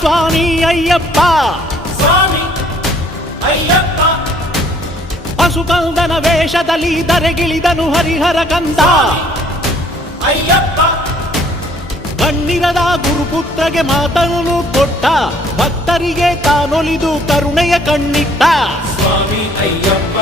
ಸ್ವಾಮಿ ಅಯ್ಯಪ್ಪ ಸ್ವಾಮಿ ಅಯ್ಯಪ್ಪ ಹಸುಕಂದನ ವೇಷದಲ್ಲಿ ಧರೆಗಿಳಿದನು ಹರಿಹರ ಕಂದ ಅಯ್ಯಪ್ಪ ಕಣ್ಣಿರದ ಗುರುಪುತ್ರಗೆ ಮಾತನ್ನು ಕೊಟ್ಟ ಭಕ್ತರಿಗೆ ತಾನೊಲಿದು ಕರುಣೆಯ ಕಣ್ಣಿಟ್ಟ ಸ್ವಾಮಿ ಅಯ್ಯಪ್ಪ